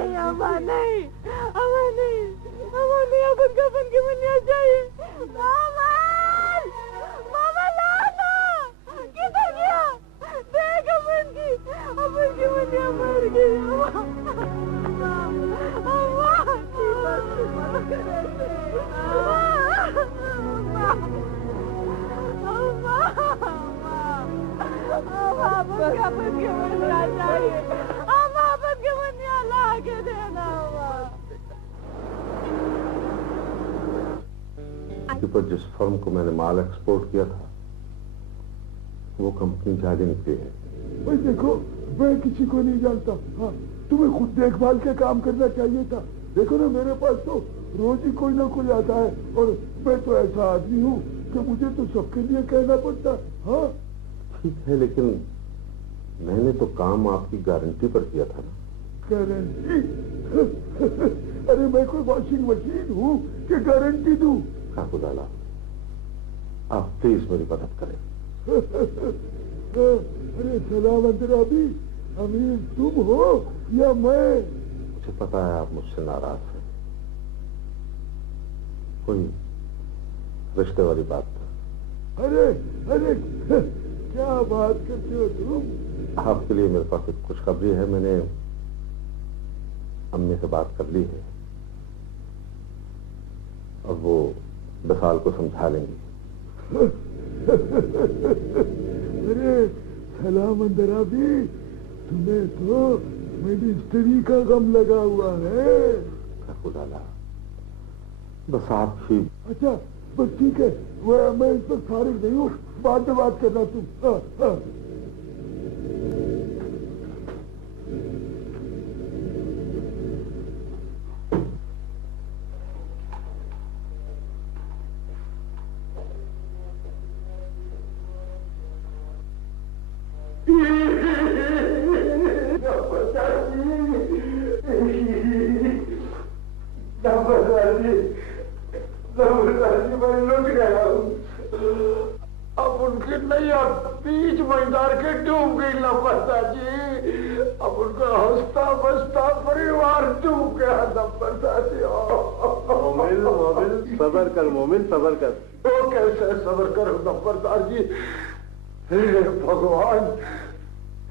नहीं अम्मा नहीं, अम्मा नहीं, अम्मा नहीं, अपन कफन की मुनिया चाहिए। मामा, मामा लाना, किधर गया? देख अपन की मुनिया मर गई। अम्मा, अम्मा, की बात मत करे। अपन कफन की मुनिया चाहिए। पर जिस फर्म को मैंने माल एक्सपोर्ट किया था वो कंपनी जारी निकली है। भाई देखो, मैं किसी को नहीं जानता। हाँ, तुम्हें खुद देखभाल के काम करना चाहिए था। देखो ना, मेरे पास तो रोज ही कोई ना कोई आता है और मैं तो ऐसा आदमी हूँ कि मुझे तो सबके लिए कहना पड़ता। हाँ ठीक है, लेकिन मैंने तो काम आपकी गारंटी पर किया था ना। गारंटी? अरे मैं कोई वॉशिंग मशीन हूँ कि गारंटी दूं? काकुलाला, आप प्लीज मेरी मदद करें। अरे सलामत राबी, अमीर तुम हो या मैं? मुझे पता है आप मुझसे नाराज हैं। कोई रिश्ते वाली बात था। अरे अरे क्या बात करते हो तुम? आपके लिए मेरे पास एक खुशखबरी है। मैंने अम्मी से बात कर ली है और वो विशाल को समझा लेंगी। अरे सलामत राबी, तुम्हें तो मिनिस्ट्री का गम लगा हुआ है। काकुलाला, बस आप ही। अच्छा बस ठीक है, वो मैं इस पर फारिग नहीं हूँ, बाद में बात करना तुम। हाँ हाँ। मैं लुट गया हूँ। अब उनकी नैया बीच मैदान के डूब गई लपरता जी। अब उनका हंसता बसता परिवार डूब गया लपरता जी। मोमिन, मोमिन सबर कर, मोमिन सबर कर। तो कैसे सबर करो लपरदार जी? हे भगवान,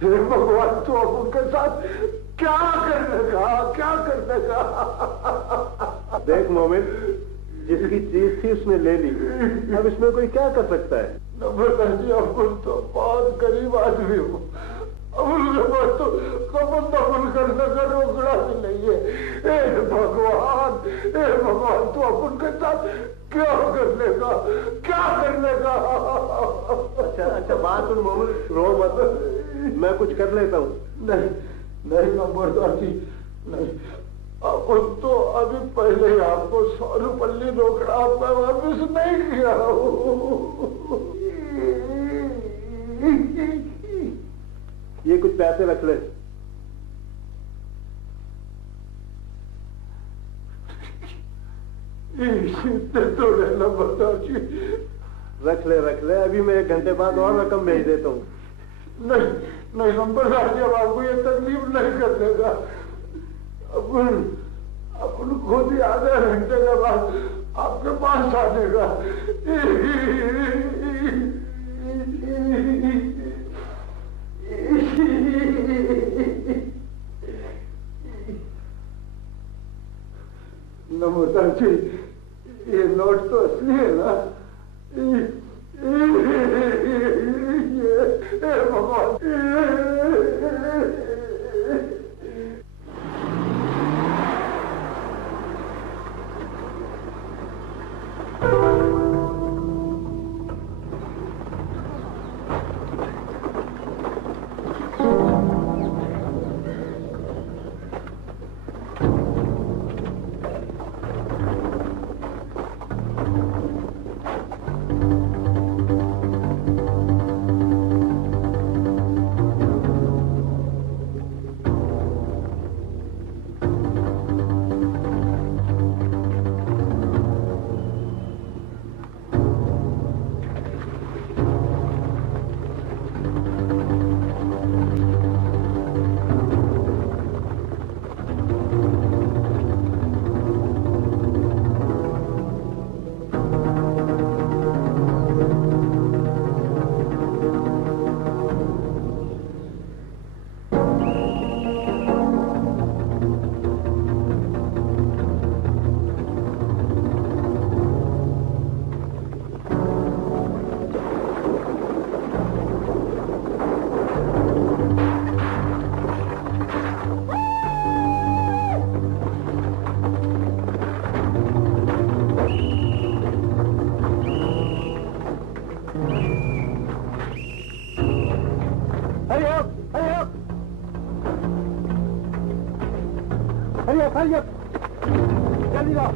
हे भगवान, तो अब उनके साथ क्या करने का? देख मोमिन, जिसकी चीज थी उसने ले ली, अब इसमें कोई क्या कर सकता है? नंबरदार जी, अब तो बहुत गरीब आदमी हूँ। अब उनके पास तो कपन दफन करने का रोकड़ा भी नहीं है। हे भगवान, तो अब उनके साथ क्या करने का? अच्छा बात सुन मोमिन, रो मत, मैं कुछ कर लेता हूँ। नहीं नंबरदार जी, नहीं। अब तो अभी पहले ही आपको 100 रुपये रोकड़ा मैं वापिस नहीं किया। ये कुछ पैसे रख ले। थोड़े नंबरदार जी। रख ले, अभी मैं 1 घंटे बाद और रकम भेज देता हूँ। नहीं नंबरदार जी, अब आपको ये तकलीफ नहीं कर देगा। अपन खुद ही आधे घंटे के बाद आपके पास आ जाएगा। नमस्कार जी, ये नोट तो असली है ना? ये भगवान, खड़िए खड़िए, जल्दी जाओ।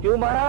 क्यों मारा?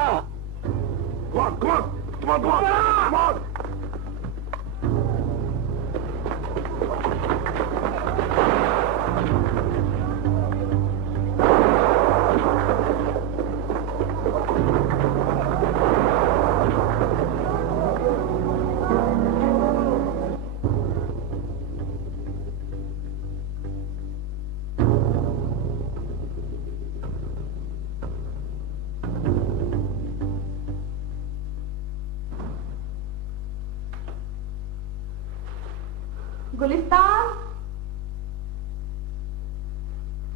गुलिस्तान,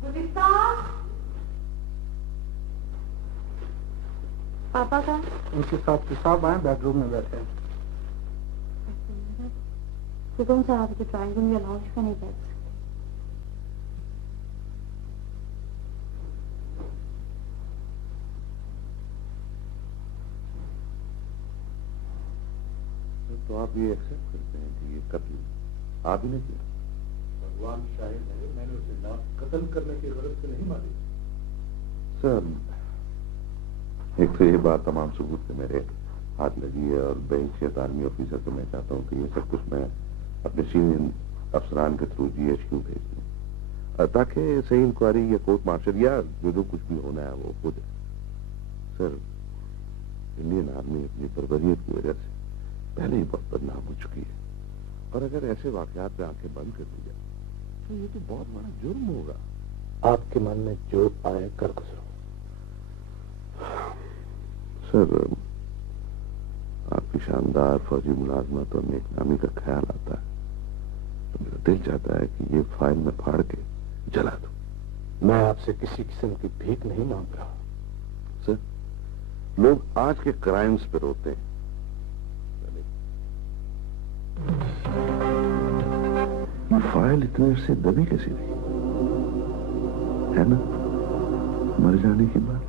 गुलिस्तान। पापा का? उनके साथ साहब आए, बेडरूम में बैठे हैं। शुभम साहब के ड्राइंग रूम या लाउंज में नहीं बैठ सकते। तो आप ये एक्सेप्ट करते हैं कि ये कत्ल आप ही ने किया? भगवान शाहिद है, मैंने उसे ना कत्ल करने की गरज से नहीं मारी। सर, एक तो ये बात तमाम सबूत से मेरे हाथ लगी है और बेहैसियत आर्मी ऑफिसर को मैं चाहता हूँ कि ये सब कुछ मैं अपने सीनियर अफसरान के थ्रू GHQ भेज दूँ ताकि सही इंक्वायरी या कोर्ट मार्शल या जो कुछ भी होना है वो हो जाए। सर, इंडियन आर्मी अपनी बर्बरियत की वजह से पहले ही बहुत बदनाम हो चुकी है और अगर ऐसे वाकयात पे आंखें बंद कर दी जाए तो ये तो बहुत बड़ा जुर्म होगा। आपके मन में जो आए कर गुजरो। सर, आपकी शानदार फौजी मुलाजमत और नेकनामी का ख्याल आता है तो मेरा दिल चाहता है कि ये फाइल में फाड़ के जला दूं। मैं आपसे किसी किस्म की भीख नहीं मांग रहा। सर, लोग आज के क्राइम्स पे रोते हैं। ये फाइल इतने से दबी कैसी रही है ना, मर जाने के बाद।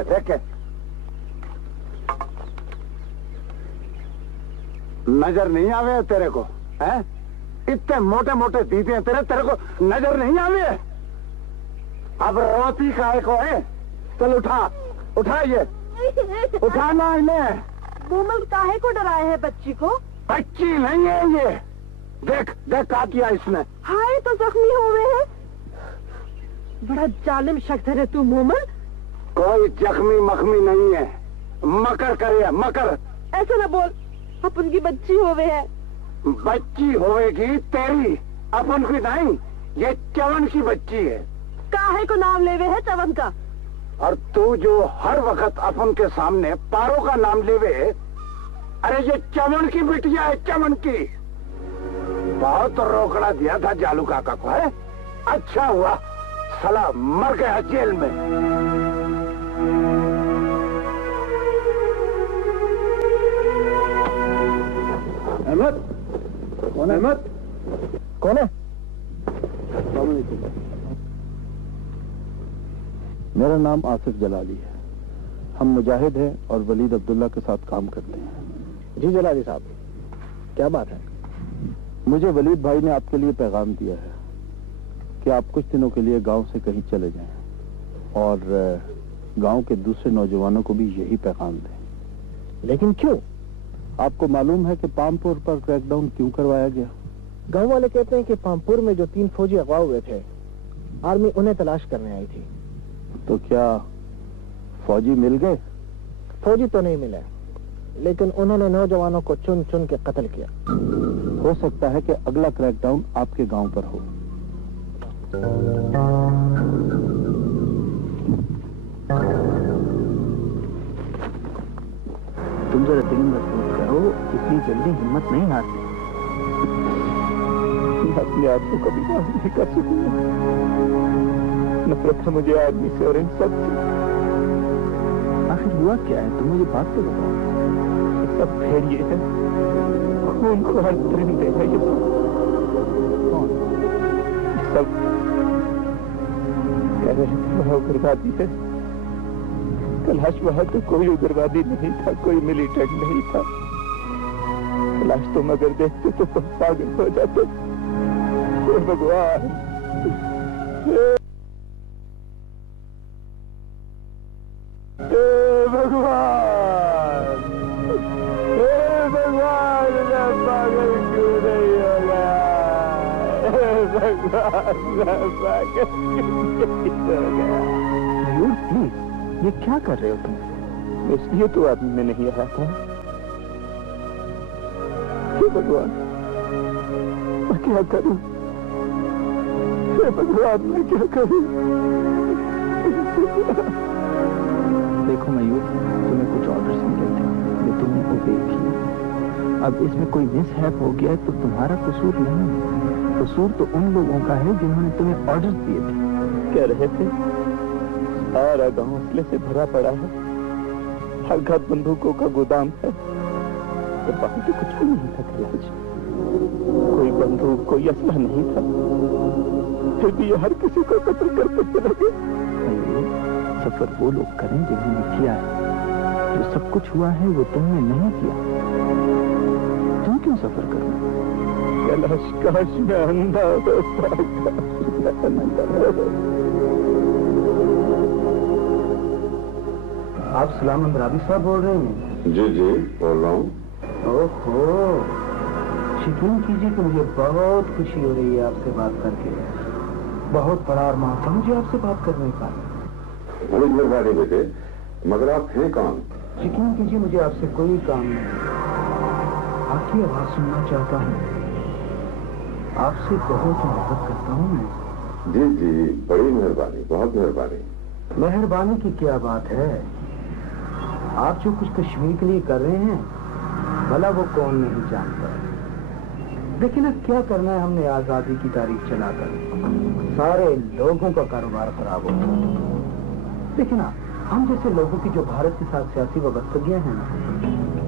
देख के नजर नहीं आवे तेरे को? हैं? इतने मोटे मोटे दीदे हैं तेरे को नजर नहीं आवे? अब रोती काहे को है? चल उठा ये, उठाना इन्हें। मोमल काहे को डराए है बच्ची को? बच्ची नहीं है ये, देख क्या किया इसने। हाय, तो जख्मी हो गए हैं। बड़ा जालिम शख्स है रे तू मोमल। कोई जख्मी मखमी नहीं है, मकर करे मकर। ऐसा ना बोल, अपन की बच्ची होवे है। बच्ची होवेगी तेरी, अपन की नहीं, ये चवन की बच्ची है। काहे को नाम लेवे है चवन का? और तू जो हर वक्त अपन के सामने पारो का नाम लेवे, अरे ये चवन की बिटिया है, चवन की। बहुत रोकड़ा दिया था जालू काका को, है? अच्छा हुआ साला मर गया जेल में। अहमद, कौन है अहमद? कौन है? मेरा नाम आसिफ जलाली है। हम मुजाहिद हैं और वलीद अब्दुल्ला के साथ काम करते हैं। जी जलाली साहब, क्या बात है? मुझे वलीद भाई ने आपके लिए पैगाम दिया है कि आप कुछ दिनों के लिए गांव से कहीं चले जाएं और गांव के दूसरे नौजवानों को भी यही पैगाम दें। लेकिन क्यों? आपको मालूम है कि पामपुर पर क्रैकडाउन क्यों करवाया गया? गांव वाले कहते हैं कि पामपुर में जो 3 फौजी अगवा हुए थे, आर्मी उन्हें तलाश करने आई थी। तो क्या फौजी मिल गए? फौजी तो नहीं मिले, लेकिन उन्होंने नौजवानों को चुन चुन के कत्ल किया। हो सकता है कि अगला क्रैकडाउन आपके गांव पर हो। तुम जरा दिल मजबूत करो, इतनी जल्दी हिम्मत नहीं हारती। मैं अपने आप को कभी माफ नहीं कर सकूंगा। नफरत है मुझे आदमी से और इन सब से। आखिर हुआ क्या है? तुम मुझे बात तो बताओ। ये सब भेड़िए है, खून ख्वार परिंदे हैं ये सब। ये सब कह रहे थे वह उग्रवादी है। तलाश वहां तो कोई उग्रवादी नहीं था, कोई मिलिटेंट नहीं था। तलाश तुम अगर देखते तो तुम पागल हो जाते। हे भगवान, भगवान, हे भगवान, मैं पागल क्यों नहीं हो गया? हे भगवान, मैं पागल क्यों नहीं हो गया? मयूर प्लीज, ये क्या कर रहे हो तुम? इसलिए तो आदमी में नहीं आया था। हे भगवान, मैं क्या करूं? हे भगवान, मैं क्या करूं? देखो मयूर, तुम्हें कुछ ऑर्डर्स मिले थे, ये तुमने ओबे किए। अब इसमें कोई मिसहैप हो गया है तो तुम्हारा कसूर नहीं है। कसूर तो उन लोगों का है जिन्होंने तुम्हें ऑर्डर्स दिए थे। कह रहे थे सारा गांव असले से भरा पड़ा है, हर घर बंदूकों का गोदाम है। तो बाहर तो कुछ भी नहीं था कैलाश, कोई बंदूक कोई असला नहीं था। फिर भी ये हर किसी को कत्ल करते चले गए। सफर वो लोग करें जिन्होंने किया है। जो सब कुछ हुआ है वो तुमने नहीं किया। तुम क्यों सफर करो? कैलाश, काश मैं अंधा होता। आप सलाम अंदराबी साहब बोल रहे हैं? जी जी बोल रहा हूँ। ओहो, यकीन कीजिए कि मुझे बहुत खुशी हो रही है आपसे बात करके। बहुत बड़ा अरमान था मुझे आपसे बात करने का। बड़ी मेहरबानी बेटे, मगर आप हैं कौन? यकीन कीजिए मुझे आपसे कोई काम नहीं, आपकी आवाज सुनना चाहता हूँ। आपसे बहुत मोहब्बत करता हूँ मैं। जी जी, बड़ी मेहरबानी, बहुत मेहरबानी। मेहरबानी की क्या बात है? आप जो कुछ कश्मीर के लिए कर रहे हैं, भला वो कौन नहीं जानता। लेकिन अब क्या करना है, हमने आजादी की तारीख चलाकर सारे लोगों का कारोबार खराब हो गया। लेकिन हम जैसे लोगों की जो भारत के साथ सियासी वाबस्तगियां हैं ना,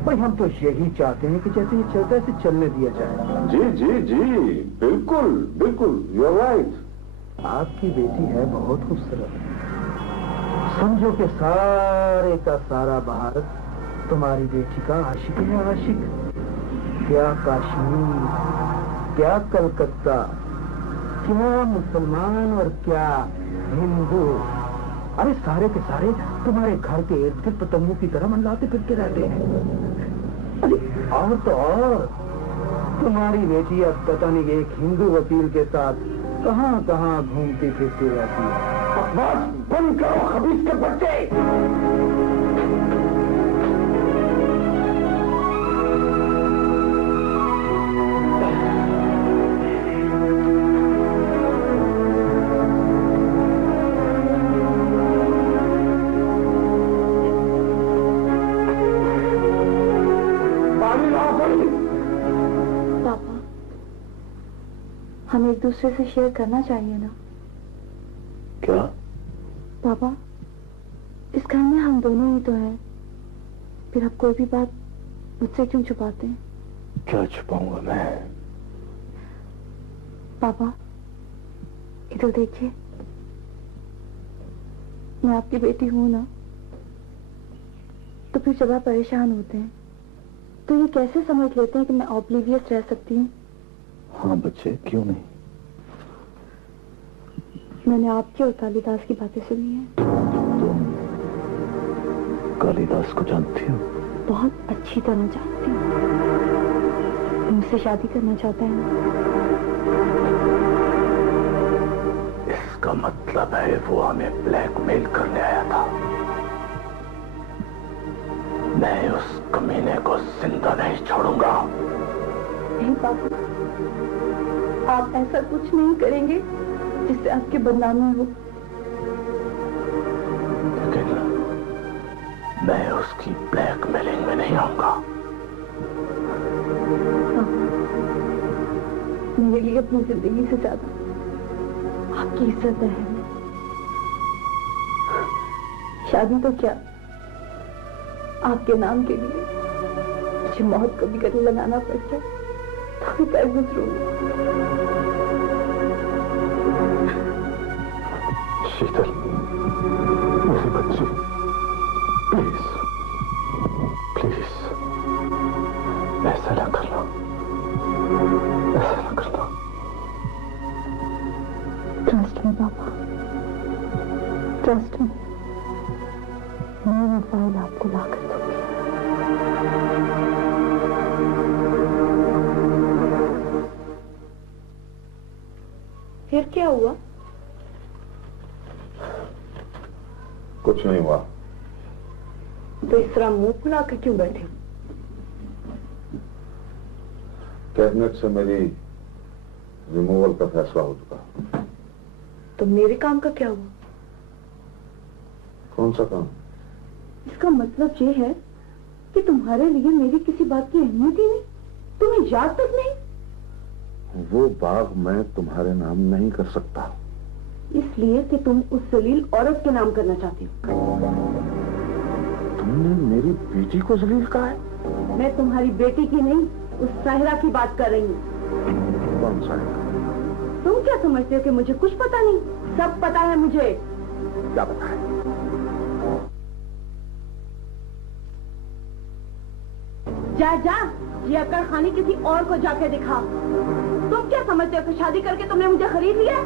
भाई हम तो यही चाहते हैं कि जैसे ये चलता है इसे चलने दिया जाए। जी जी जी, बिल्कुल बिल्कुल, यू आर राइट। आपकी बेटी है बहुत खूबसूरत, समझो कि सारे का सारा भारत तुम्हारी बेटी का आशिक है। आशिक क्या कश्मीर, क्या कलकत्ता, क्या मुसलमान और क्या हिंदू, अरे सारे के सारे तुम्हारे घर के इर्द गिर्द पतंगों की तरह मंडलाते फिरते रहते हैं। अरे और तो और तुम्हारी बेटी अब पता नहीं एक हिंदू वकील के साथ कहाँ कहाँ घूमती फिरती रहती है। बस बंद करो खबीस के बच्चे। हम एक दूसरे से शेयर करना चाहिए ना। क्या? पापा, इस घर में हम दोनों ही तो हैं, फिर आप कोई भी बात मुझसे क्यों छुपाते हैं? क्या छुपाऊंगा मैं? पापा, इधर देखिए, मैं आपकी बेटी हूं ना, तो फिर जब आप परेशान होते हैं तो ये कैसे समझ लेते हैं कि मैं ऑब्लिवियस रह सकती हूँ? हाँ बच्चे, क्यों नहीं। मैंने आपकी और कालिदास की बातें सुनी है। तुम कालिदास को जानती हो? बहुत अच्छी तरह जानती हूँ। मुझसे शादी करना चाहता है ना? इसका मतलब है वो हमें ब्लैकमेल करने आया था। मैं उस कमीने को जिंदा नहीं छोड़ूंगा। नहीं पापा, आप ऐसा कुछ नहीं करेंगे जिससे आपकी बदनामी हो। लेकिन मैं उसकी ब्लैकमेलिंग में नहीं आऊंगा। मेरे लिए अपनी जिंदगी से ज्यादा आपकी इज्जत है। शादी तो क्या, आपके नाम के लिए मुझे मौत को भी गले लगाना पड़ता है तो मैं कर गुजरूंगी। शीतल, मेरी बच्ची, प्लीज प्लीज ऐसा ना करना, ऐसा ना करना। ट्रस्ट में पापा, ट्रस्ट में। मैं वो फाइल आपको ला कर दूंगी। फिर क्या हुआ? कुछ नहीं हुआ। तो इस तरह मुंह फुला कर क्यों बैठे? कैबिनेट से मेरी रिमूवल का फैसला हो चुका। तो मेरे काम का क्या हुआ? कौन सा काम? इसका मतलब ये है कि तुम्हारे लिए मेरी किसी बात की अहमियत ही नहीं, तुम्हें याद तक नहीं। वो बाग मैं तुम्हारे नाम नहीं कर सकता। इसलिए कि तुम उस जलील औरत के नाम करना चाहती हो। तुमने मेरी बेटी को जलील कहा है? मैं तुम्हारी बेटी की नहीं, उस साहिरा की बात कर रही हूँ। कौन सा है? तुम क्या समझते हो कि मुझे कुछ पता नहीं? सब पता है मुझे। क्या पता है? जा जा, ये अक्कड़ खानी किसी और को जाके दिखा। तुम क्या समझते हो कि शादी करके तुमने मुझे खरीद लिया?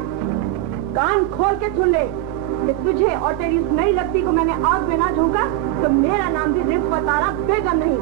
कान खोल के सुन ले कि तुझे और तेरी उस नई लगती को मैंने आग में ना झोंका तो मेरा नाम भी रिफ़त आरा बेगम नहीं।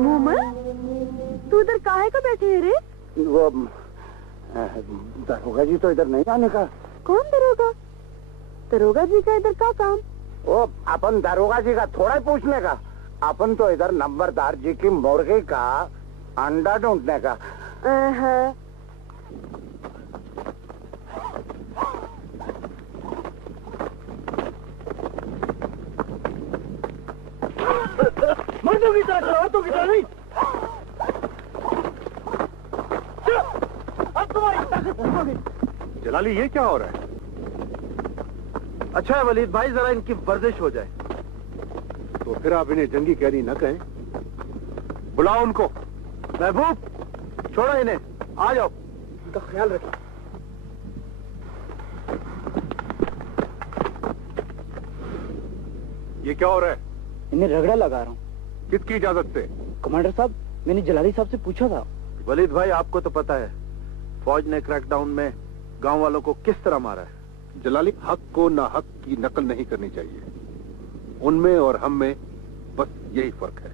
मोमल, तू इधर काहे को बैठे है रे? वो दरोगा जी तो इधर नहीं आने का। कौन दरोगा? दरोगा जी का इधर क्या काम? वो अपन दरोगा जी का थोड़ा ही पूछने का, अपन तो इधर नंबरदार जी की मुर्गी का अंडा ढूंढने का। मर्दों की तरह चलो, औरतों की तरह नहीं। चलो, अब तुम्हारी ताकत होगी। जलाली, ये क्या हो रहा है? अच्छा है वलीद भाई, जरा इनकी वर्जिश हो जाए। तो फिर आप इन्हें जंगी कैदी न कहें। बुलाओ उनको। महबूब, छोड़ो इन्हें, आ जाओ। इनका ख्याल रखिए। ये क्या हो रहा है? इन्हें रगड़ा लगा रहा हूँ। किसकी इजाजत से? कमांडर साहब, मैंने जलाली साहब से पूछा था। वलीद भाई, आपको तो पता है फौज ने क्रैकडाउन में गांव वालों को किस तरह मारा है। जलाली, हक को ना हक की नकल नहीं करनी चाहिए। उनमें और हम में बस यही फर्क है।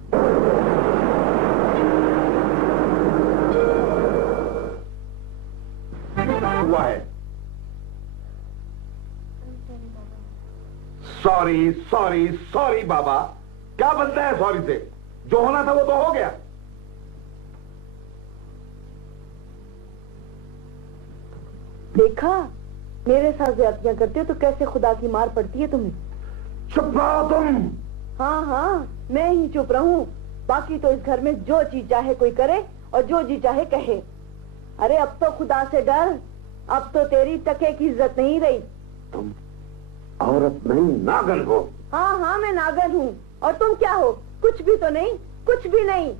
हुआ है। सॉरी सॉरी सॉरी बाबा, क्या बनता है सॉरी से? जो होना था वो तो हो गया। देखा, मेरे साथ ज्यादतियां करते हो तो कैसे खुदा की मार पड़ती है तुम्हें। चुप रहो तुम। हाँ हाँ, मैं ही चुप रहूं। बाकी तो इस घर में जो जी चाहे कोई करे और जो जी चाहे कहे। अरे अब तो खुदा से डर, अब तो तेरी टके की इज्जत नहीं रही। तुम औरत नहीं, नागन हो। हाँ हाँ, मैं नागन हूँ। और तुम क्या हो? कुछ भी तो नहीं, कुछ भी नहीं।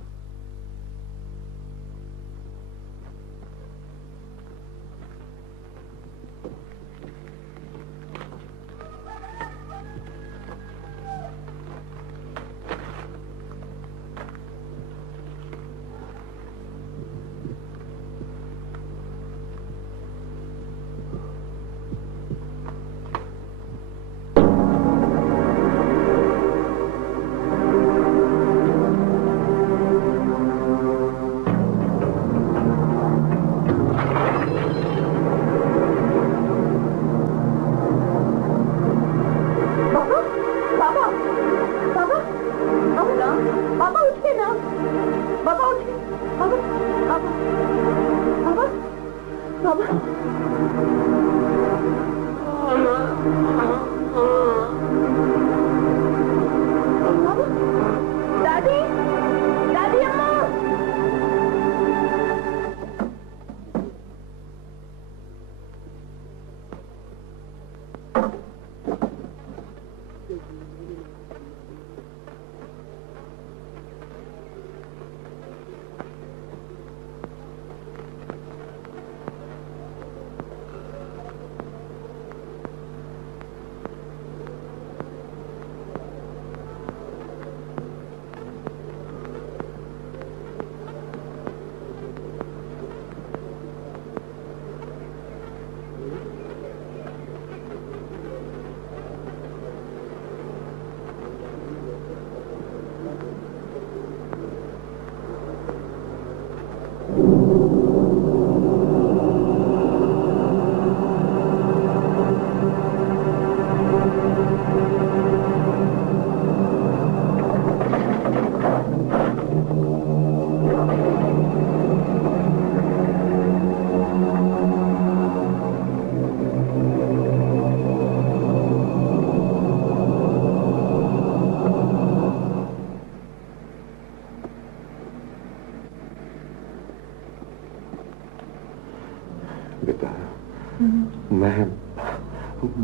मैं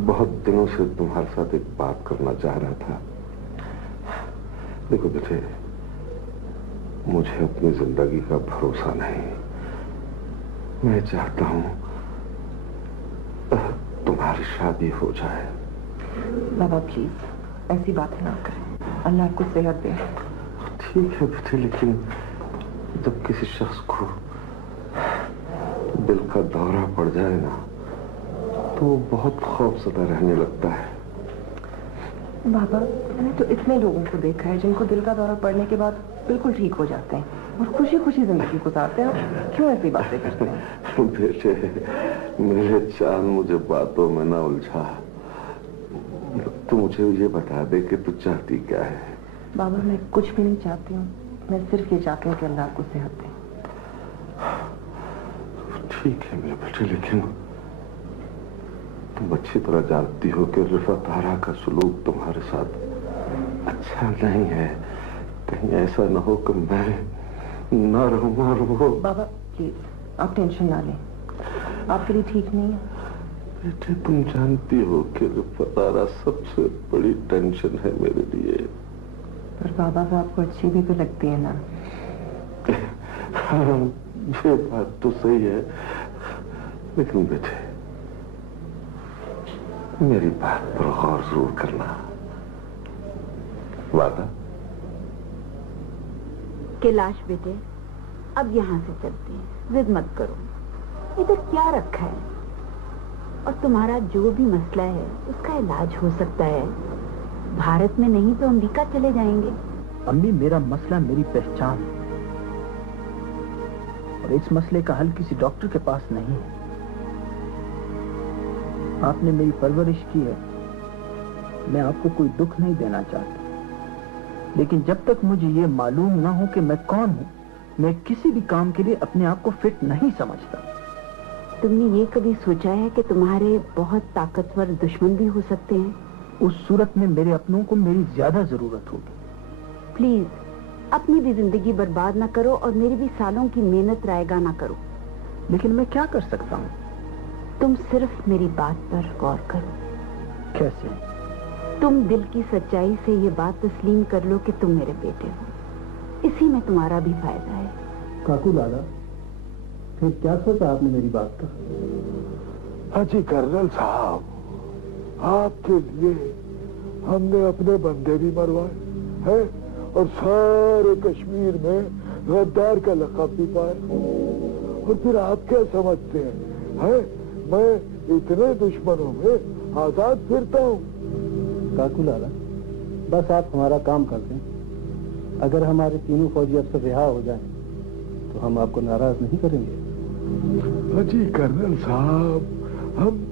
बहुत दिनों से तुम्हारे साथ एक बात करना चाह रहा था। देखो बेटे, मुझे अपनी जिंदगी का भरोसा नहीं। मैं चाहता हूं तुम्हारी शादी हो जाए। बाबा प्लीज ऐसी बातें ना करें, अल्लाह आपको सेहत दे। ठीक है बेटे, लेकिन जब किसी शख्स को दिल का दौरा पड़ जाए ना, तो बहुत खौफजदा रहने लगता है। बाबा, मैंने तो इतने लोगों को देखा है जिनको दिल का दौरा पड़ने के बाद बिल्कुल ठीक हो जाते हैं और खुशी खुशी जिंदगी गुजारते हैं। आप क्यों ऐसी बातें करते हैं? बेटे, मेरे चांद मुझे बातों में ना उलझा। तू मुझे ये बता दे कि तू चाहती क्या है? बाबा, मैं कुछ भी नहीं चाहती हूँ। मैं सिर्फ ये चाहती हूँ कि अल्लाह आपको सेहत दे। ठीक है मेरे बेटे, लेकिन तुम अच्छी तरह जानती हो कि रिफत तारा का सलूक तुम्हारे साथ अच्छा नहीं है। कहीं ऐसा न हो कि मैं न रहूं और वो। बाबा प्लीज, आप टेंशन ना लें, आपके लिए ठीक नहीं है। बेटे, तुम जानती हो कि रिफत तारा सबसे बड़ी टेंशन है मेरे लिए। पर बाबा, वो आपको अच्छी भी तो लगती है ना? हाँ, ये बात तो सही है, लेकिन बेटे मेरी बात पर गौर जरूर करना। वादा? कैलाश बेटे, अब यहाँ से चलते हैं, जिद मत करो। इधर क्या रखा है? और तुम्हारा जो भी मसला है उसका इलाज हो सकता है। भारत में नहीं तो अमेरिका चले जाएंगे। अम्मी, मेरा मसला मेरी पहचान और इस मसले का हल किसी डॉक्टर के पास नहीं है। आपने मेरी परवरिश की है, मैं आपको कोई दुख नहीं देना चाहता, लेकिन जब तक मुझे ये मालूम ना हो कि मैं कौन हूं, मैं किसी भी काम के लिए अपने आप को फिट नहीं समझता। तुमने ये कभी सोचा है कि तुम्हारे बहुत ताकतवर दुश्मन भी हो सकते हैं? उस सूरत में मेरे अपनों को मेरी ज्यादा जरूरत होगी। प्लीज अपनी भी जिंदगी बर्बाद ना करो और मेरी भी सालों की मेहनत रायगा ना करो। लेकिन मैं क्या कर सकता हूँ? तुम सिर्फ मेरी बात पर गौर करो। कैसे? तुम दिल की सच्चाई से ये बात तस्लीम कर लो कि तुम मेरे बेटे हो। इसी में तुम्हारा भी फायदा है। काकू लाला, फिर क्या सोचा आपने मेरी बात का? हाजी कर्नल साहब, आपके लिए हमने अपने बंदे भी मरवाए हैं और सारे कश्मीर में गद्दार का लक़ब भी पाया। और फिर आप क्या समझते हैं? मैं इतने दुश्मनों में आजाद फिरता हूँ? काकू लाला, बस आप हमारा काम कर दें। अगर हमारे तीनों फौजी अफसर रिहा हो जाएं, तो हम आपको नाराज नहीं करेंगे। हाजी कर्नल साहब, हम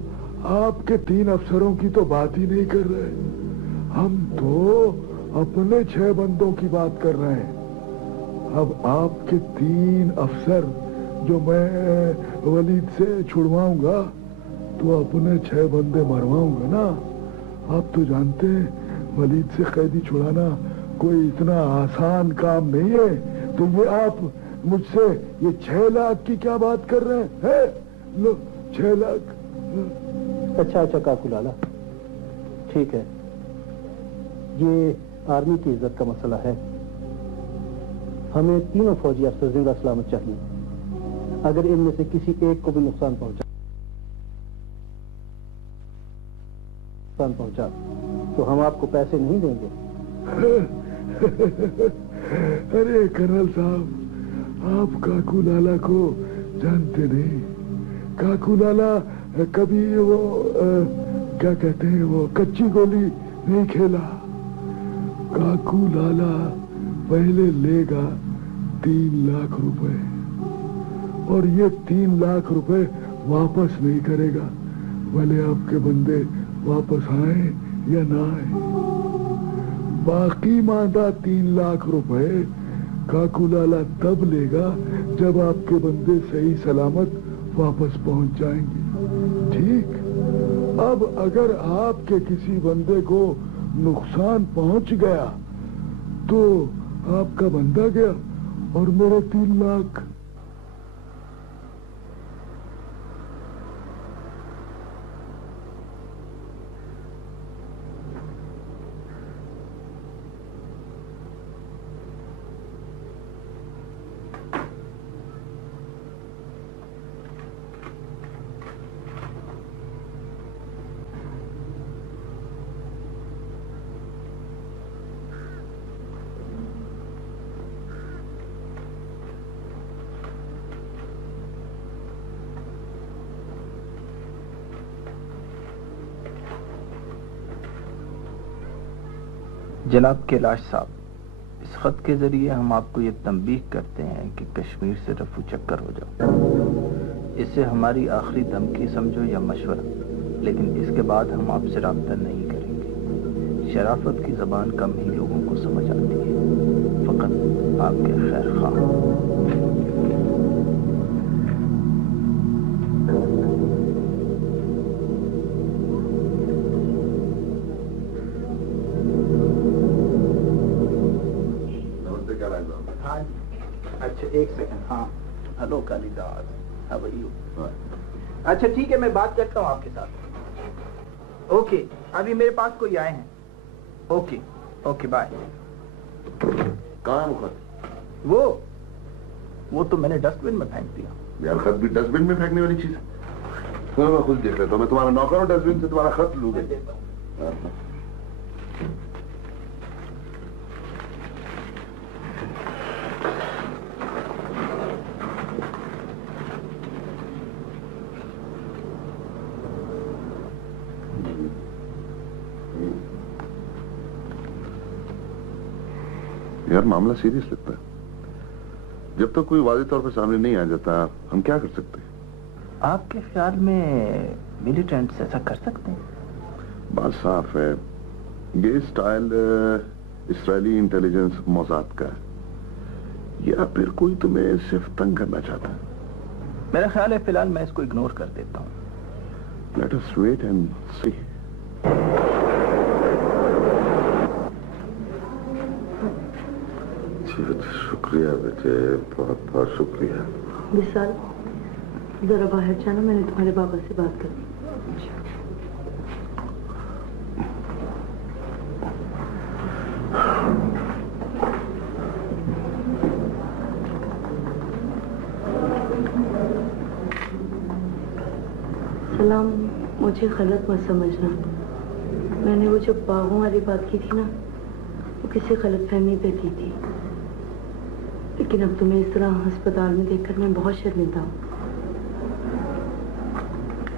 आपके 3 अफसरों की तो बात ही नहीं कर रहे। हम तो अपने 6 बंदों की बात कर रहे हैं। अब आपके 3 अफसर जो मैं वलीद से छुड़वाऊंगा, तो अपने 6 बंदे मरवाऊंगा ना। आप तो जानते हैं वलीद से कैदी छुड़ाना कोई इतना आसान काम नहीं है। तो ये आप मुझसे ये 6 लाख की क्या बात कर रहे हैं? लो 6 लाख। अच्छा काकू लाला, ठीक है, ये आर्मी की इज्जत का मसला है। हमें तीनों फौजी अफसर जिंदा सलामत चाहिए। अगर इनमें से किसी एक को भी नुकसान पहुंचा तो हम आपको पैसे नहीं देंगे। अरे कर्नल साहब, आप काकू लाला को जानते नहीं। काकू लाला कभी वो क्या कहते हैं, वो कच्ची गोली नहीं खेला। काकू लाला पहले लेगा 3 लाख रुपए और ये 3 लाख रुपए वापस नहीं करेगा, भले आपके बंदे वापस आए या ना आए। बाकी मांदा 3 लाख रुपए काकू लाला तब लेगा जब आपके बंदे सही सलामत वापस पहुंच जाएंगे। ठीक? अब अगर आपके किसी बंदे को नुकसान पहुंच गया तो आपका बंदा गया और मेरे 3 लाख। जनाब कैलाश साहब, इस खत के जरिए हम आपको ये तंबीह करते हैं कि कश्मीर से रफू चक्कर हो जाओ। इसे हमारी आखिरी धमकी समझो या मशवरा, लेकिन इसके बाद हम आपसे राब्ता नहीं करेंगे। शराफत की जबान कम ही लोगों को समझ आती है, फकत आपके खैर ख्वाह। अच्छा एक सेकंड। हाँ, hello Kalidas, how are you? अच्छा ठीक है, मैं बात करता हूँ आपके साथ। ओके, अभी मेरे पास कोई आए हैं। Okay okay, bye. कहाँ है वो खत? वो तो मैंने डस्टबिन में फेंक दिया। यार, खत भी डस्टबिन में फेंकने वाली चीज है? चलो मैं खुद देख लेता हूँ। मैं तुम्हारा नौकर हूँ, डस्टबिन से तुम्हारा खत लूंगा। यार, मामला सीरियस लगता है। जब तक कोई वाज़ेह तौर पर सामने नहीं आ जाता, हम क्या कर सकते हैं? आपके ख्याल में मिलिटेंट्स ऐसा कर सकते हैं? बात साफ है, ये स्टाइल इस्राएली इंटेलिजेंस मोसाद का है, या फिर कोई तुम्हें सिर्फ तंग करना चाहता है। मेरा ख्याल है फिलहाल मैं इसको इग्नोर कर देता हूँ। लेट अस वेट एंड सी। शुक्रिया बेटे, बहुत बहुत शुक्रिया। विशाल, जरा बाहर जाना, मैंने तुम्हारे बाबा से बात करनी। सलाम, मुझे गलत मत समझना। मैंने वो जो बागों वाली बात की थी ना, वो किसी गलतफहमी पे की थी, लेकिन अब तुम्हें इस तरह अस्पताल में देखकर मैं बहुत शर्मिंदा हूँ।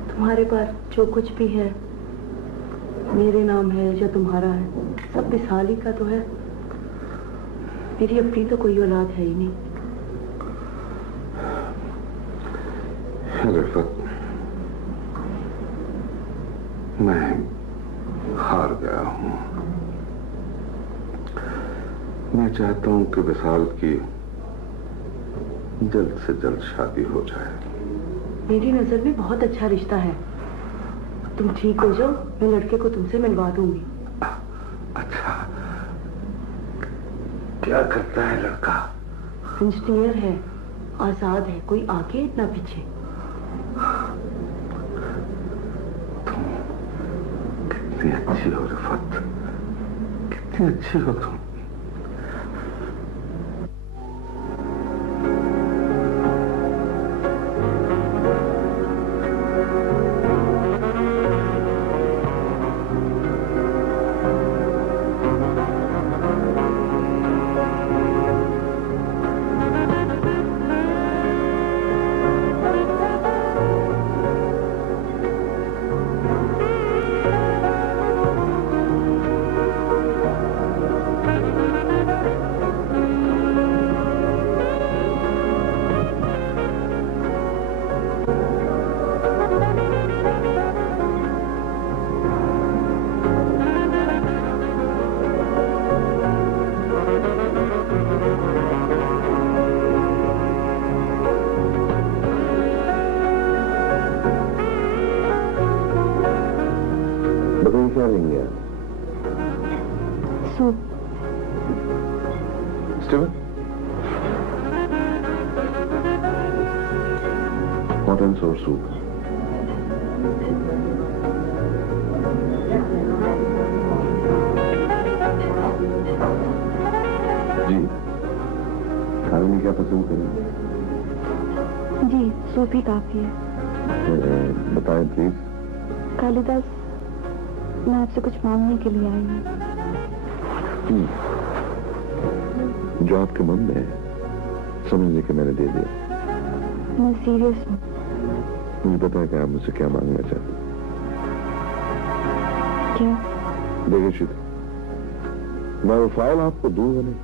तुम्हारे पास जो कुछ भी है, मेरे नाम है या तुम्हारा है, सब विशाल ही का तो है। मेरी अपनी तो कोई औलाद है ही नहीं। रिफत, मैं हार गया हूँ। मैं चाहता हूँ कि विशाल की जल्द से जल्द शादी हो जाए। मेरी नजर में बहुत अच्छा रिश्ता है। तुम ठीक हो जाओ, मैं लड़के को तुमसे मिलवा दूंगी। अच्छा, क्या करता है लड़का? इंजीनियर है, आजाद है, कोई आगे ना पीछे। तुम कितनी अच्छी हो रिफत, कितनी अच्छी हो तुम। क्या लेंगे आप? सूप। स्टीवन, हॉट एंड सोर सूप। जी, खाने में क्या पसंद करेंगे? जी, सूप ही काफी है। बताएं प्लीज। कालिदास, मैं आपसे कुछ मांगने के लिए आई हूँ। जो आपके मन में है, समझने के मैंने दे दिया। मैं सीरियस हूँ। मुझे पता है कि आप मुझसे क्या मांगना चाहते हैं। क्या? देखिए शीत, मैं वो फाइल आपको दूंगा नहीं।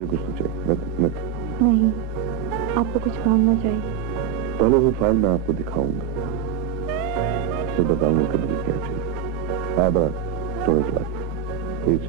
कुछ तो चाहिए नहीं, आपको कुछ मांगना चाहिए। पहले वो फाइल मैं आपको दिखाऊंगा, फिर बताऊंगा कि मुझे क्या चाहिए। हाँ बस प्लीज।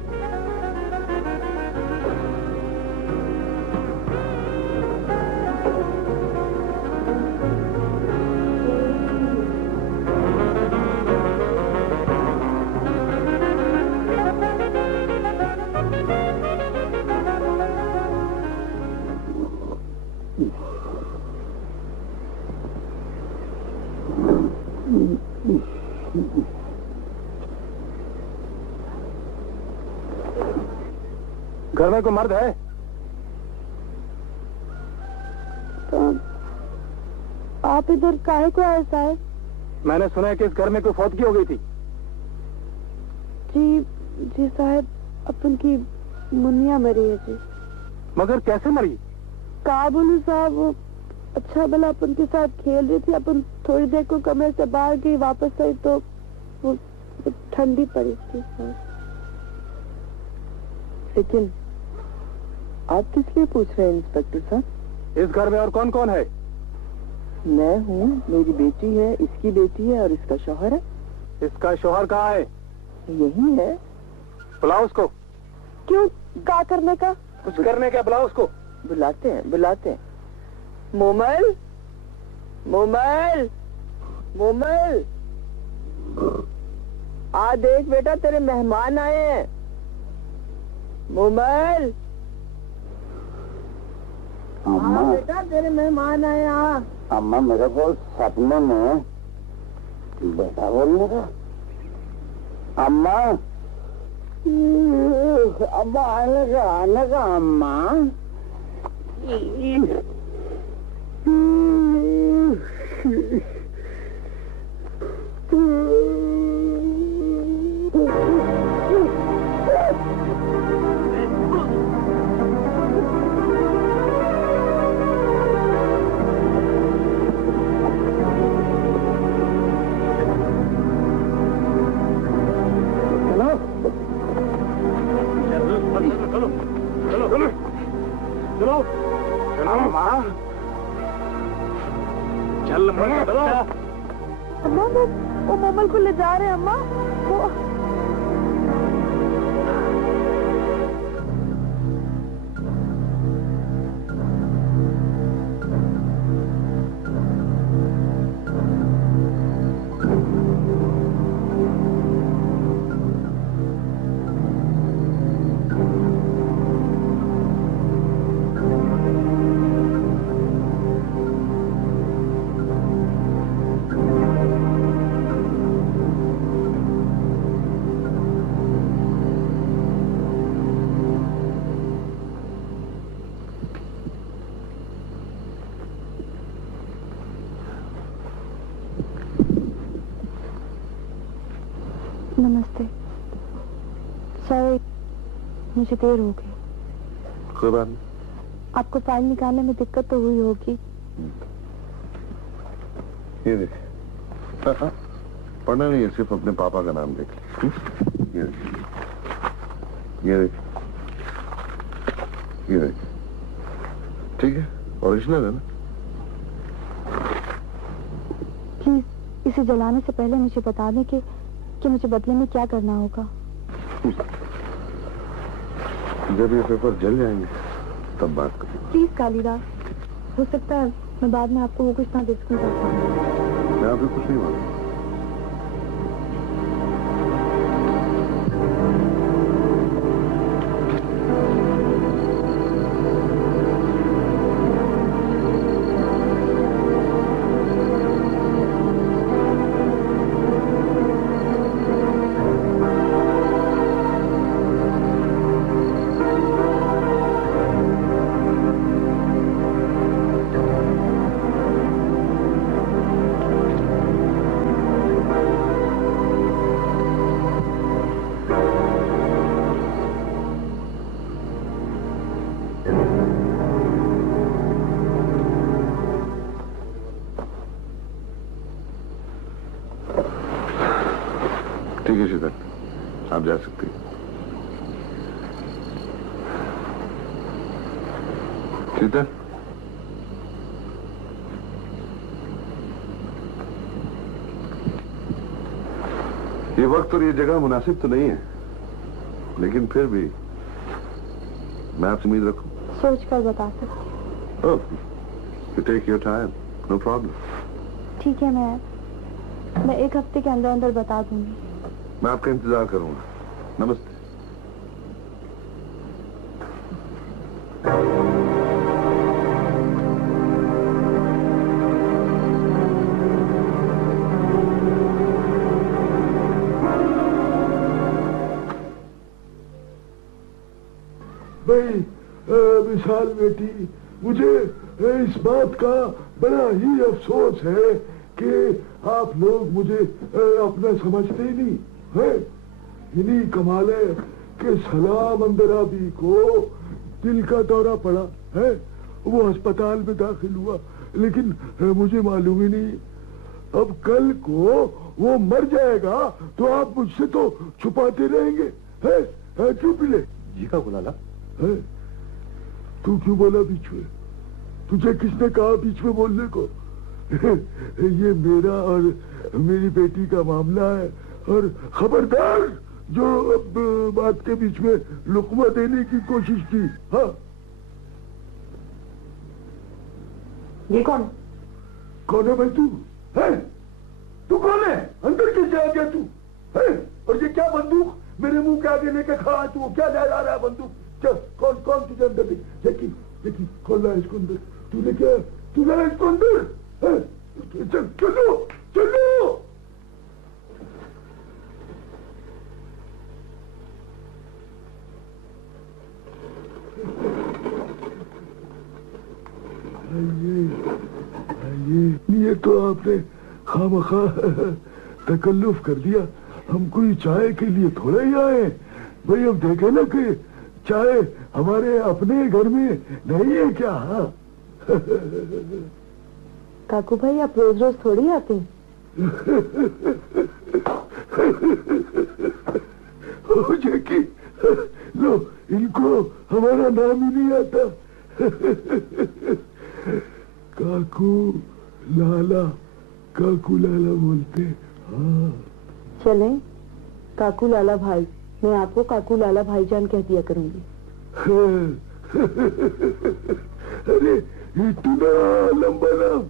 घर में कोई मर्द है? आप इधर काहे को आए साहब? मैंने सुना है कि इस घर में कोई फौतगी हो गई थी। जी साहब, अपन की मुनिया मरी है जी। मगर कैसे मरी? का बोलूं साहब, वो अच्छा भला अपन के साथ खेल रही थी। अपन थोड़ी देर को कमरे से बाहर गई, वापस आई तो वो ठंडी पड़ी थी साहब। लेकिन आप किस लिए पूछ रहे हैं इंस्पेक्टर साहब? इस घर में और कौन कौन है? मैं हूँ, मेरी बेटी है, इसकी बेटी है और इसका शौहर है। इसका शौहर कहाँ है? यही है। बुलाओ उसको। क्यों? क्या करने का? कुछ करने का, बुलाओ उसको। बुलाते हैं। मोमल, मोमल, मोमल, आ देख बेटा, तेरे मेहमान आए हैं। मोमल, हाँ बेटा, तेरे मेहमान आए। हाँ अम्मा, मेरे को सपने में बेटा बोलने का। अम्मा, अम्मा आने का अम्मा। अम्मा, वो मोमल को ले जा रहे हैं अम्मा। वो नमस्ते। सॉरी, मुझे देर हो गई। कोई बात नहीं। आपको फाइल निकालने में दिक्कत तो हुई होगी। ये देख, पढ़ना नहीं है, सिर्फ अपने पापा का नाम देख। ये देख, ठीक है, ओरिजिनल है ना? प्लीज इसे जलाने से पहले मुझे बता दें कि मुझे बदले में क्या करना होगा। जब ये पेपर जल जाएंगे तब बात करेंगे। प्लीज कालीदास, हो सकता है मैं बाद में आपको वो कुछ ना दे सकूं। मैं आपको कुछ नहीं मानूंगा। आप जा सकते हैं। सीता, ये वक्त और ये जगह मुनासिब तो नहीं है, लेकिन फिर भी मैं आपसे उम्मीद रखूं। सोच कर बता सकते। Oh, you take your time, no problem. ठीक है, मैं 1 हफ्ते के अंदर अंदर बता दूंगी। मैं आपका इंतजार करूंगा। नमस्ते। भाई विशाल बेटी, मुझे इस बात का बड़ा ही अफसोस है कि आप लोग मुझे अपना समझते ही नहीं है। इन्हीं कमाले के सलाम अंदराबी को दिल का दौरा पड़ा है, वो अस्पताल में दाखिल हुआ, लेकिन मुझे मालूम ही नहीं। अब कल को वो मर जाएगा तो आप मुझसे तो छुपाते रहेंगे, है? क्यों पिले जी का बुलाला है? तू क्यों बोला बीच में? तुझे किसने कहा बीच में बोलने को? ये मेरा और मेरी बेटी का मामला है, और खबरदार जो अब बात के बीच में लुकमा देने की कोशिश की। हाँ, ये कौन है भाई? तू है? तू कौन है? अंदर कैसे आ गया तू? है? और ये क्या बंदूक मेरे मुंह के आगे लेके खड़ा है? तू क्या ले जा रहा है बंदूक? क्या कौन कौन तुझे अंदर ले? देखी खोल रहा है इसको अंदर। तूने क्या? तू गया इसको अंदर? चलो चलो। ये तो आपने खामखा तकल्लुफ कर दिया। हम कोई चाय के लिए थोड़ा ही आए भाई। अब देखे ना कि चाय हमारे अपने घर में नहीं है क्या? काकू भाई, आप रोज रोज थोड़ी आते हैं। हो जैकी, लो, इनको हमारा नाम ही नहीं आता। काकू लाला बोलते। हाँ, चले काकू लाला भाई, मैं आपको काकू लाला भाईजान कह दिया करूंगी। अरे इतना लंबा नाम।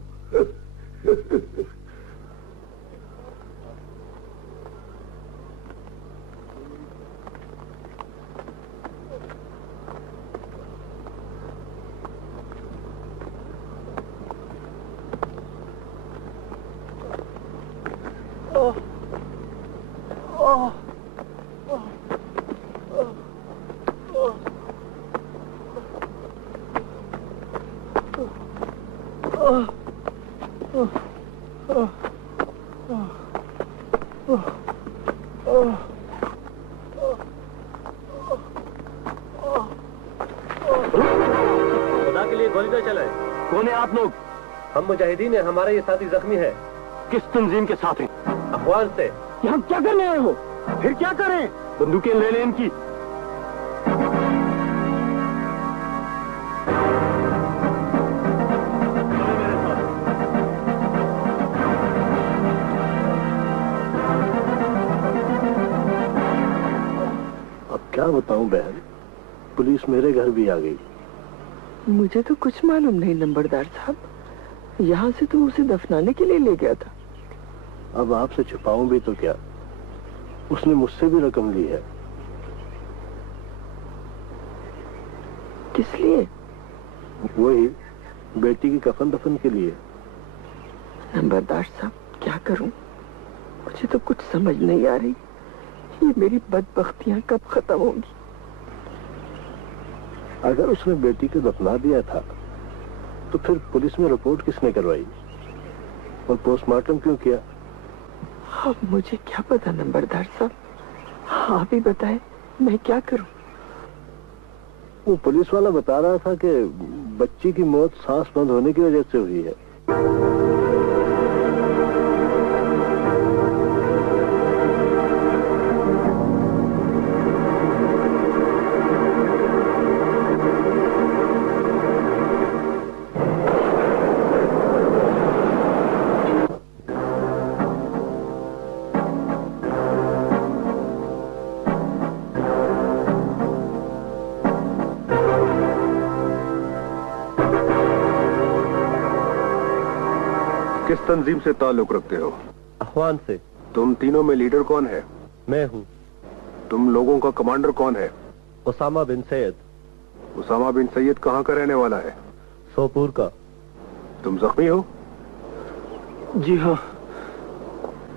खुदा के लिए गोली न चलाए। कौन है आप लोग? हम मुजाहिदीन है, हमारा ये साथी जख्मी है। किस तंजीम के साथ हैं? अफवान से। यहाँ क्या करने आए हो? फिर क्या करें? बंदूकें ले लें इनकी। अब क्या बताऊं बहन, पुलिस मेरे घर भी आ गई। मुझे तो कुछ मालूम नहीं नंबरदार साहब, यहाँ से तो उसे दफनाने के लिए ले गया था। अब आपसे छुपाऊं भी तो क्या, उसने मुझसे भी रकम ली है। किस लिए? वही बेटी की कफन दफन के लिए। नंबरदार साहब, क्या करूं? मुझे तो कुछ समझ नहीं आ रही। ये मेरी बदबख्तियां कब खत्म होंगी? अगर उसने बेटी को दफना दिया था तो फिर पुलिस में रिपोर्ट किसने करवाई और पोस्टमार्टम क्यों किया? अब मुझे क्या पता नंबरदार साहब, आप ही बताएं, मैं क्या करूं? वो पुलिस वाला बता रहा था कि बच्ची की मौत सांस बंद होने की वजह से हुई है। किस तंजीम से ताल्लुक रखते हो? अखवान से। तुम तीनों में लीडर कौन है? मैं हूँ। तुम लोगों का कमांडर कौन है? उसामा बिन सैयद। उसामा बिन सैयद कहाँ का रहने वाला है? सोपूर का। तुम जख्मी हो? जी हाँ।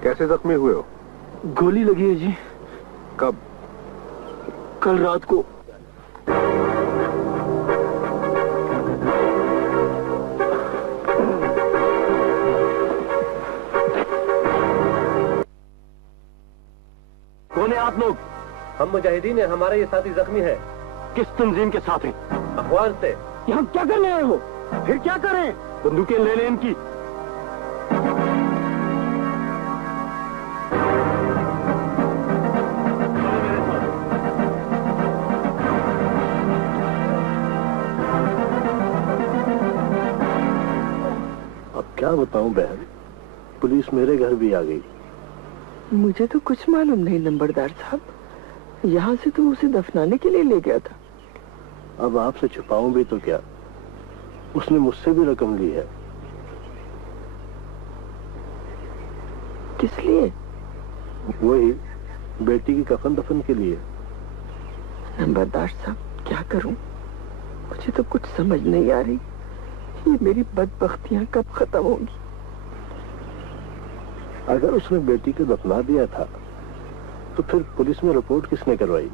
कैसे जख्मी हुए हो? गोली लगी है जी। कब? कल रात को। कौन है आप लोग? हम मुजाहिदीन हैं, हमारे ये साथी जख्मी है। किस तंजीम के साथ हैं? अखवान से। यहाँ क्या करने आए हो? फिर क्या करें? बंदूकें ले लें इनकी। अब क्या बताऊं बहन, पुलिस मेरे घर भी आ गई। मुझे तो कुछ मालूम नहीं नंबरदार साहब, यहाँ से तो उसे दफनाने के लिए ले गया था। अब आपसे छुपाऊं भी तो क्या, उसने मुझसे भी रकम ली है। किस लिए? वही बेटी की कफन दफन के लिए। नंबरदार साहब क्या करूं, मुझे तो कुछ समझ नहीं आ रही। ये मेरी बदबख्तियां कब खत्म होंगी? अगर उसने बेटी को दफना दिया था तो फिर पुलिस में रिपोर्ट किसने करवाई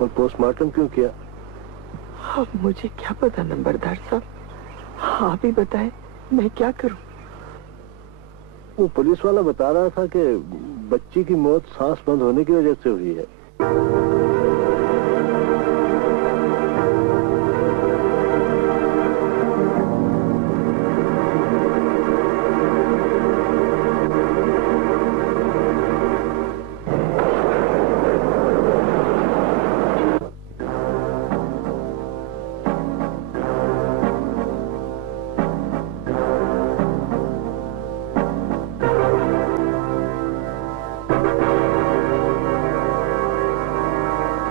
और पोस्टमार्टम क्यों किया? अब मुझे क्या पता नंबरदार साहब, आप ही बताएं मैं क्या करूं? वो पुलिस वाला बता रहा था कि बच्ची की मौत सांस बंद होने की वजह से हुई है।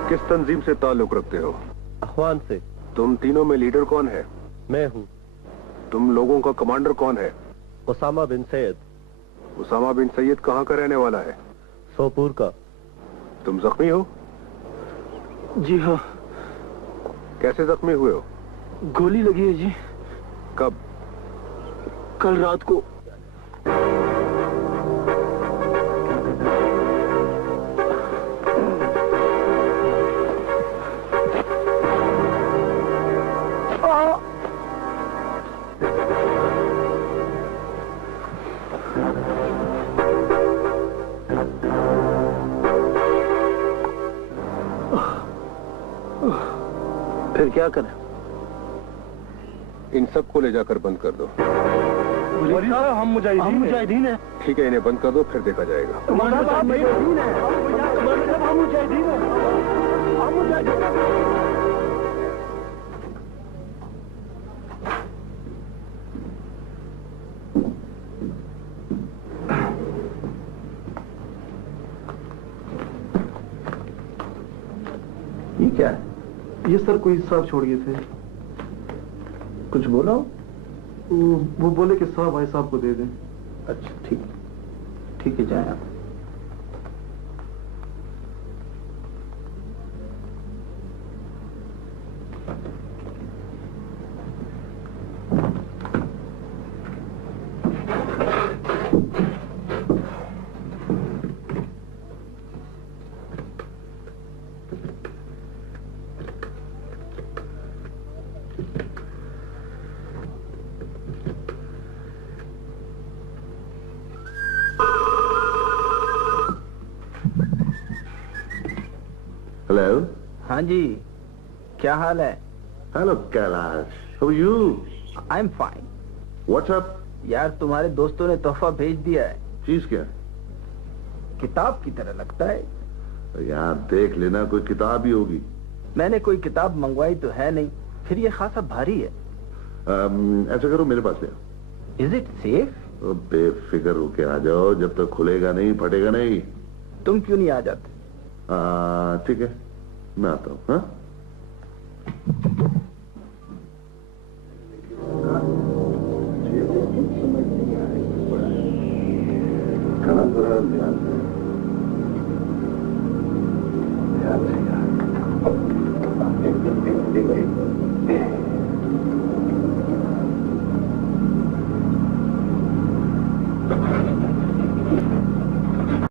किस तंजीम से ताल्लुक रखते हो? अखवान से। तुम तीनों में लीडर कौन है? मैं हूँ। तुम लोगों का कमांडर कौन है? उसामा बिन सैयद। उसामा बिन सैयद कहाँ का रहने वाला है? सोपूर का। तुम जख्मी हो? जी हाँ। कैसे जख्मी हुए हो? गोली लगी है जी। कब? कल रात को। फिर क्या करें? इन सबको ले जाकर बंद कर दो। हम मुजाहिदीन हैं। ठीक है, इन्हें बंद कर दो, फिर देखा जाएगा। ये क्या है? ये सर कोई साहब छोड़ गए थे। कुछ बोला? वो बोले कि साहब भाई साहब को दे दें। अच्छा ठीक, ठीक है, जाए आप। हेलो। हाँ जी, क्या हाल है? Hello Kailash, how are you? I am fine. What's up? यार तुम्हारे दोस्तों ने तोहफा भेज दिया है। चीज क्या? किताब की तरह लगता है। यार देख लेना, कोई किताब ही होगी। मैंने कोई किताब मंगवाई तो है नहीं, फिर ये खासा भारी है। ऐसा करो, मेरे पास ले आओ। Is it safe? बेफिक्र होके आ जाओ, जब तक खुलेगा नहीं फटेगा नहीं। तुम क्यों नहीं आ जाते? ठीक है, मैं आता हूँ। हाँ,